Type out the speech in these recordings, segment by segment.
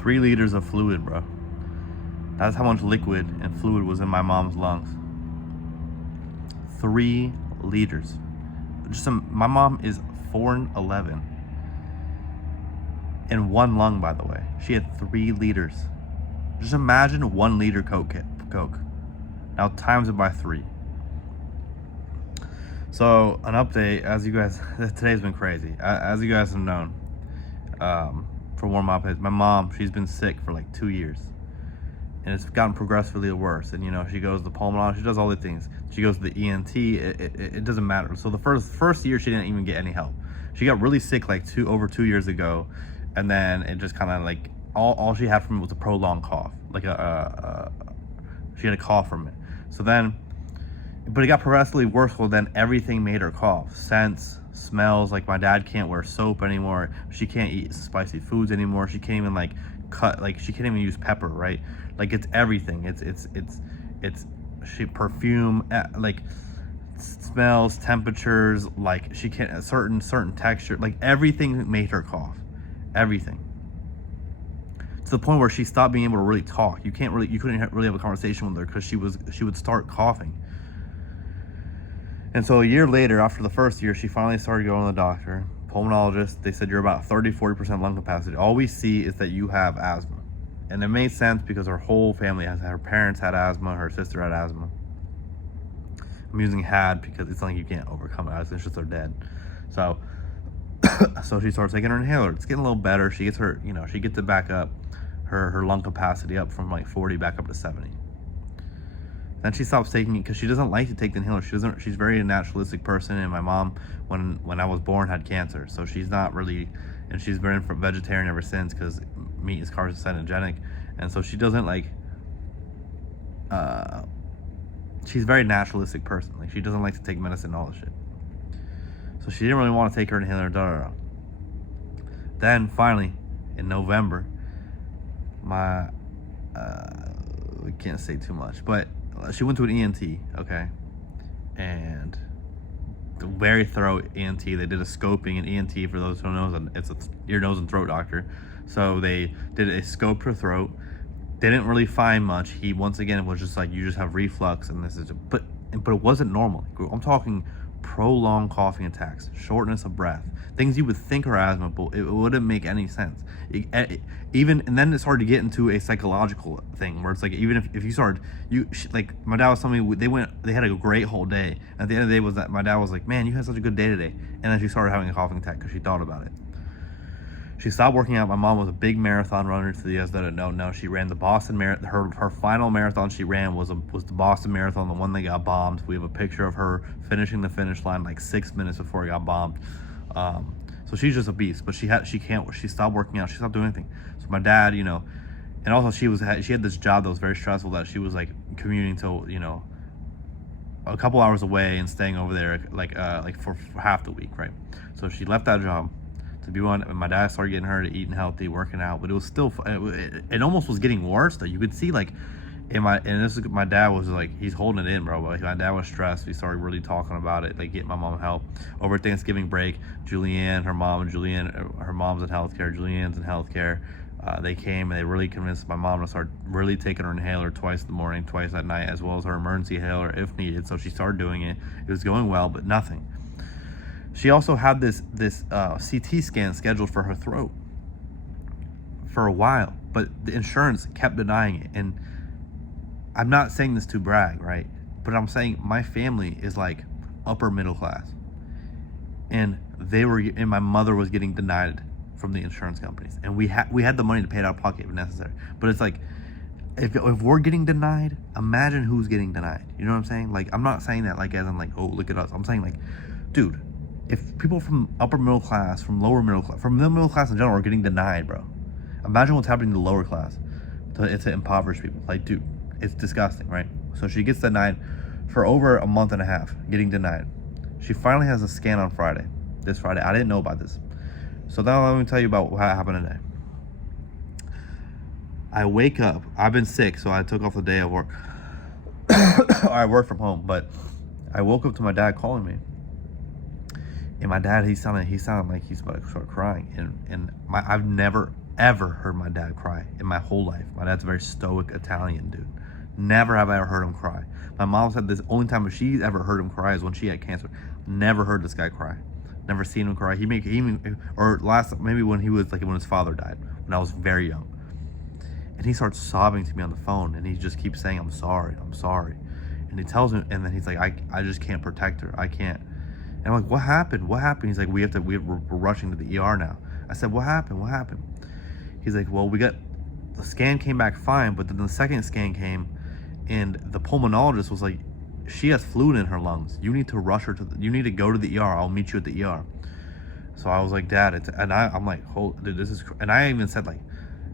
3 liters of fluid, bro. That's how much liquid and fluid was in my mom's lungs. 3 liters. My mom is 4'11". In one lung, by the way. She had 3 liters. Just imagine 1 liter Coke. Now times it by 3. So an update, as you guys, today's been crazy. As you guys have known, for warm up, my mom, she's been sick for like 2 years. And it's gotten progressively worse. And she goes to the pulmonologist, she does all the things. She goes to the ENT, it doesn't matter. So the first year she didn't even get any help. She got really sick like over 2 years ago, and then it just kind of like all she had from it was a prolonged cough. Like she had a cough from it. So then, but it got progressively worse. Well, then everything made her cough. Scents, smells. Like my dad can't wear soap anymore. She can't eat spicy foods anymore. She can't even she can't even use pepper, right? Like it's everything. It's perfume, like smells, temperatures. Like she can't a certain texture. Like everything made her cough. Everything. To the point where she stopped being able to really talk. You couldn't really have a conversation with her because she would start coughing. And so a year later, after the first year, she finally started going to the doctor. Pulmonologist, they said you're about 30-40% lung capacity. All we see is that you have asthma. And it made sense because her whole family her parents had asthma, her sister had asthma. I'm using had because it's like you can't overcome it. It's just they're dead. So she starts taking her inhaler. It's getting a little better. She gets she gets it back up, her lung capacity up from like 40 back up to 70. Then she stops taking it because she doesn't like to take the inhaler. She's a very naturalistic person, and my mom, when I was born, had cancer. So she's not really, and she's been vegetarian ever since because meat is carcinogenic, and so she doesn't like. She's a very naturalistic person. Like she doesn't like to take medicine and all this shit. So she didn't really want to take her inhaler. Then finally, in November, we can't say too much, but she went to an ENT, okay, and the very thorough ENT. They did a scoping. An ENT, for those who don't know, it's a ear, nose, and throat doctor. So they did a scope her throat. They didn't really find much. He once again was just like, you just have reflux, and but it wasn't normal. I'm talking prolonged coughing attacks, shortness of breath, things you would think are asthma, but it wouldn't make any sense. And then it started to get into a psychological thing where it's like, even if you started, like my dad was telling me they had a great whole day. At the end of the day was that my dad was like, man, you had such a good day today. And then she started having a coughing attack because she thought about it. She stopped working out. My mom was a big marathon runner. To the guys that don't know, she ran the Boston Marathon. Her final marathon she ran was the Boston Marathon, the one that got bombed. We have a picture of her finishing the finish line like 6 minutes before it got bombed. So she's just a beast. But she stopped working out. She stopped doing anything. So my dad, and also she had this job that was very stressful, that she was like commuting to a couple hours away and staying over there like for half the week, right? So she left that job to be one. My dad started getting her to eating healthy, working out, but it was still, it almost was getting worse though. You could see like my dad was like, he's holding it in, bro. But my dad was stressed. We started really talking about it, like getting my mom help. Over Thanksgiving break, her mom's in healthcare, Julianne's in healthcare. They came and they really convinced my mom to start really taking her inhaler twice in the morning, twice at night, as well as her emergency inhaler if needed. So she started doing it. It was going well, but nothing. She also had this CT scan scheduled for her throat for a while, but the insurance kept denying it. And I'm not saying this to brag, right? But I'm saying my family is like upper middle class, and my mother was getting denied from the insurance companies, and we had the money to pay it out of pocket if necessary. But it's like, if we're getting denied, imagine who's getting denied. You know what I'm saying? Like, I'm not saying that like as in like, oh, look at us. I'm saying like, dude, if people from upper middle class, from lower middle class, from the middle class in general are getting denied, bro, imagine what's happening to the lower class, to impoverished people. Like, dude, it's disgusting, right? So she gets denied for over a month and a half, getting denied. She finally has a scan on this Friday. I didn't know about this. So now let me tell you about what happened today. I wake up. I've been sick, so I took off the day of work. I work from home, but I woke up to my dad calling me. And my dad, he sounded like he's about to start crying. And I've never, ever heard my dad cry in my whole life. My dad's a very stoic Italian dude. Never have I ever heard him cry. My mom said this only time she's ever heard him cry is when she had cancer. Never heard this guy cry. Never seen him cry. Maybe when he was like when his father died, when I was very young. And he starts sobbing to me on the phone, and he just keeps saying, I'm sorry. And he tells me, and then he's like, I just can't protect her. I can't. And I'm like, what happened? He's like, we're rushing to the ER now. I said, what happened? He's like, well, the scan came back fine, but then the second scan came, and the pulmonologist was like, she has fluid in her lungs. You need to rush her you need to go to the ER. I'll meet you at the ER. So I was like, Dad, I'm like, dude, this is, and I even said, like,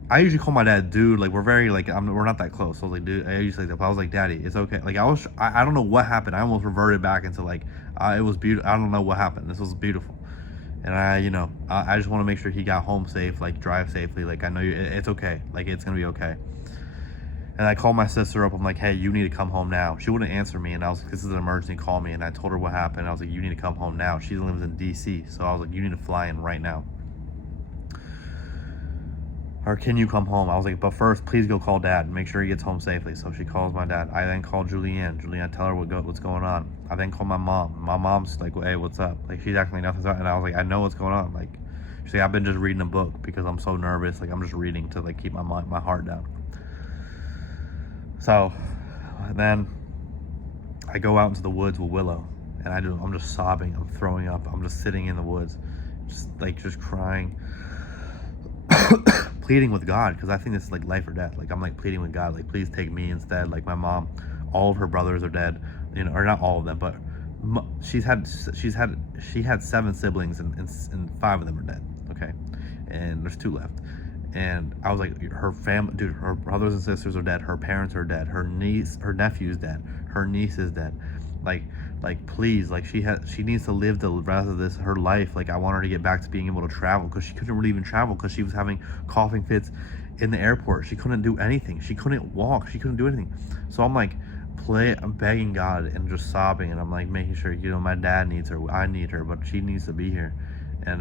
I usually call my dad dude, like, we're very, like, we're not that close. So I was like, dude, I usually like that, but I was like, Daddy, it's okay. Like, I don't know what happened. I almost reverted back into, like, it was beautiful. I don't know what happened. This was beautiful. And I just want to make sure he got home safe, like, drive safely. Like, I know it's okay. Like, it's going to be okay. And I called my sister up. I'm like, hey, you need to come home now. She wouldn't answer me. And I was like, this is an emergency. Call me. And I told her what happened. I was like, you need to come home now. She lives in D.C. So I was like, you need to fly in right now. Or can you come home? I was like, but first, please go call Dad. Make sure he gets home safely. So she calls my dad. I then call Julianne. Tell her what's going on. I then call my mom. My mom's like, hey, what's up? Like, she's acting like nothing's up. And I was like, I know what's going on. Like, she's like, I've been just reading a book because I'm so nervous. Like, I'm just reading to, like, keep my heart down. So then I go out into the woods with Willow, and I'm just sobbing. I'm throwing up. I'm just sitting in the woods, just crying. Pleading with God, because I think it's like life or death. Like, I'm like pleading with God, like, please take me instead. Like, my mom, all of her brothers are dead, or not all of them, but she had 7 siblings, and 5 of them are dead. Okay, and there's 2 left. And I was like, her family, dude, her brothers and sisters are dead. Her parents are dead. Her nephew's dead. Her niece is dead. Like, please, like, she needs to live the rest of her life. Like, I want her to get back to being able to travel, because she couldn't really even travel because she was having coughing fits in the airport. She couldn't do anything. She couldn't walk. She couldn't do anything. So I'm like, I'm begging God and just sobbing, and I'm like making sure, my dad needs her. I need her, but she needs to be here. And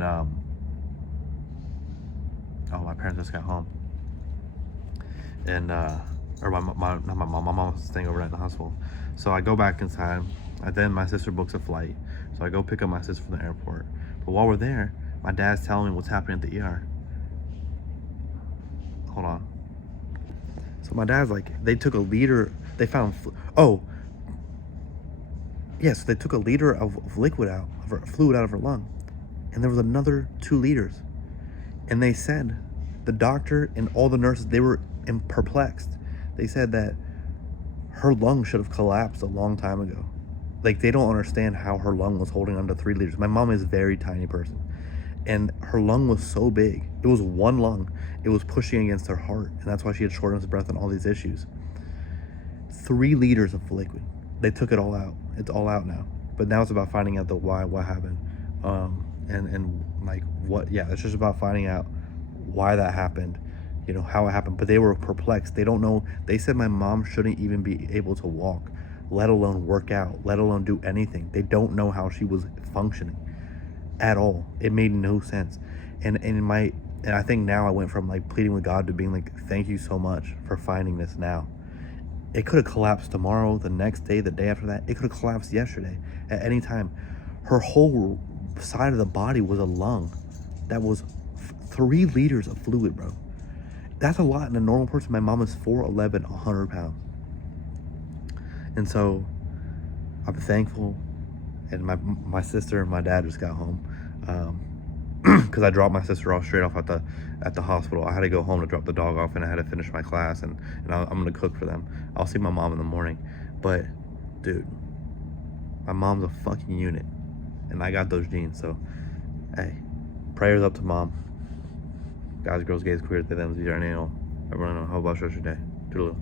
my parents just got home, and or my mom was staying overnight in the hospital. So I go back inside, and then my sister books a flight. So I go pick up my sister from the airport. But while we're there, my dad's telling me what's happening at the ER. Hold on. So my dad's like, they took a liter. They found yes, they took a liter of liquid out, fluid out of her lung, and there was another 2 liters. And they said, the doctor and all the nurses, they were perplexed. They said that her lung should have collapsed a long time ago. Like, they don't understand how her lung was holding on to 3 liters. My mom is a very tiny person, and her lung was so big. It was one lung. It was pushing against her heart, and that's why she had shortness of breath and all these issues. 3 liters of liquid. They took it all out. It's all out now. But now it's about finding out what happened. And like, it's just about finding out why that happened, how it happened. But they were perplexed. They don't know. They said my mom shouldn't even be able to walk, let alone work out, let alone do anything. They don't know how she was functioning at all. It made no sense. And I think now I went from like pleading with God to being like, thank you so much for finding this now. It could have collapsed tomorrow, the next day, the day after that. It could have collapsed yesterday, at any time. Her whole side of the body was a lung that was 3 liters of fluid, bro. That's a lot in a normal person. My mom is 4'11", 100 pounds. And so I'm thankful. And my sister and my dad just got home, because I dropped my sister off straight off at the hospital. I had to go home to drop the dog off, and I had to finish my class, and I'm gonna cook for them. I'll see my mom in the morning. But dude, my mom's a fucking unit, and I got those genes. So hey, prayers up to mom. Guys, girls, gays, queers, they, them, these are an anal. Everyone know how about your day. Toodaloo.